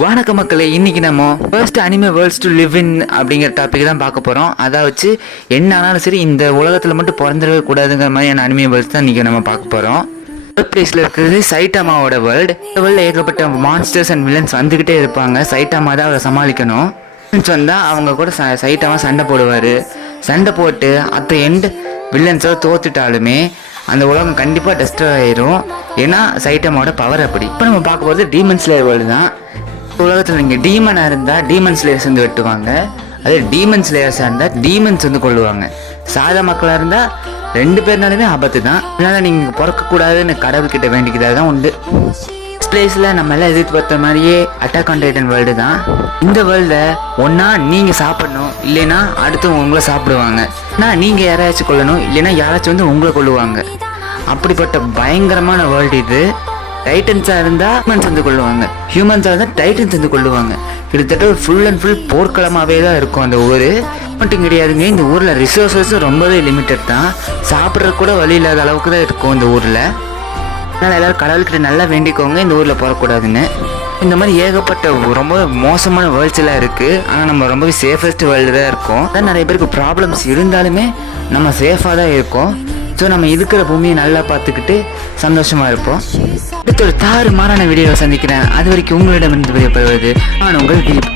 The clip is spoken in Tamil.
வணக்க மக்களே, இன்னைக்கு நம்ம first anime world's to live in அப்படிங்கிற டாபிக் தான் பார்க்க போகிறோம். அதை வச்சு என்ன ஆனாலும் சரி இந்த உலகத்தில் மட்டும் பிறந்துடவே கூடாதுங்கிற மாதிரியான அனிமே வேர்ல்ட்ஸ் தான் இன்றைக்கி நம்ம பார்க்க போகிறோம். தேர்ட் பிளேஸில் இருக்கிறது சைட்டாமாவோட வேர்ல்டு. இந்த வேர்ல்டில் ஏகப்பட்ட மான்ஸ்டர்ஸ் அண்ட் வில்லன்ஸ் வந்துக்கிட்டே இருப்பாங்க. சைட்டாமா தான் அவரை சமாளிக்கணும். வில்லன்ஸ் வந்தால் அவங்க கூட சைட்டாமா சண்டை போடுவார். சண்டை போட்டு அட் த எண்ட் வில்லன்ஸை தோத்துட்டாலுமே அந்த உலகம் கண்டிப்பாக டெஸ்ட்ராய் ஆயிரும். ஏன்னா சைட்டாமாவோட பவர் அப்படி. இப்போ நம்ம பார்க்க போகிறது டீமன் ஸ்லேயர் வேர்ல்டு தான். உலகத்தில் நீங்கள் டீமனாக இருந்தால் டீமன் ஸ்லேயர்ஸ் வந்து வெட்டுவாங்க. அதே டீமன் ஸ்லேயர்ஸாக இருந்தால் டீமன்ஸ் வந்து கொள்ளுவாங்க. சாதா மக்களாக இருந்தால் ரெண்டு பேர்னாலுமே ஆபத்து தான். அதனால் நீங்கள் பிறக்கக்கூடாதுன்னு கடவுள்கிட்ட வேண்டிக்கிறது தான் உண்டு. பிளேஸில் நம்ம எல்லாம் எதிர்பார்த்த மாதிரியே அட்டாக் ஆன் டைட்டன் வேர்ல்டு தான். இந்த வேர்ல்டில் ஒன்றா நீங்கள் சாப்பிடணும், இல்லைன்னா அடுத்து உங்களை சாப்பிடுவாங்க. ஆனால் நீங்கள் யாராச்சும் கொல்லணும், இல்லைன்னா யாராச்சும் வந்து உங்களை கொள்ளுவாங்க. அப்படிப்பட்ட பயங்கரமான வேர்ல்டு இது. டைட்டன்ஸாக இருந்தால் ஹியூமன்ஸ் வந்து கொள்ளுவாங்க, ஹியூமன்ஸாக இருந்தால் டைட்டன்ஸ் வந்து கொள்ளுவாங்க. கிட்டத்தட்ட ஒரு ஃபுல் அண்ட் ஃபுல் போர்க்களமாகவே தான் இருக்கும் அந்த ஊர். மட்டும் கிடையாதுங்க, இந்த ஊரில் ரிசோர்ஸஸும் ரொம்பவே லிமிட்டட் தான். சாப்பிட்ற கூட வழி இல்லாத அளவுக்கு தான் இருக்கும் இந்த ஊரில். அதனால் எல்லோரும் கடவுள்கிட்ட நல்லா வேண்டிக்கோங்க இந்த ஊரில் போகக்கூடாதுன்னு. இந்த மாதிரி ஏகப்பட்ட ரொம்ப மோசமான வேர்ல்ட்ஸ் எல்லாம் இருக்குது. ஆனால் நம்ம ரொம்பவே சேஃபஸ்ட் வேர்ல்டு தான் இருக்கோம். அதான் நிறைய பேருக்கு ப்ராப்ளம்ஸ் இருந்தாலுமே நம்ம சேஃபாக தான் இருக்கோம். ஸோ நம்ம இருக்கிற பூமியை நல்லா பார்த்துக்கிட்டு சந்தோஷமாக இருப்போம். அடுத்த ஒரு தாறுமாறான வீடியோவை சந்திக்கிறேன். அது வரைக்கும் உங்களிடமிருந்து விடைபெறுவது நான் உங்கள் தீப்.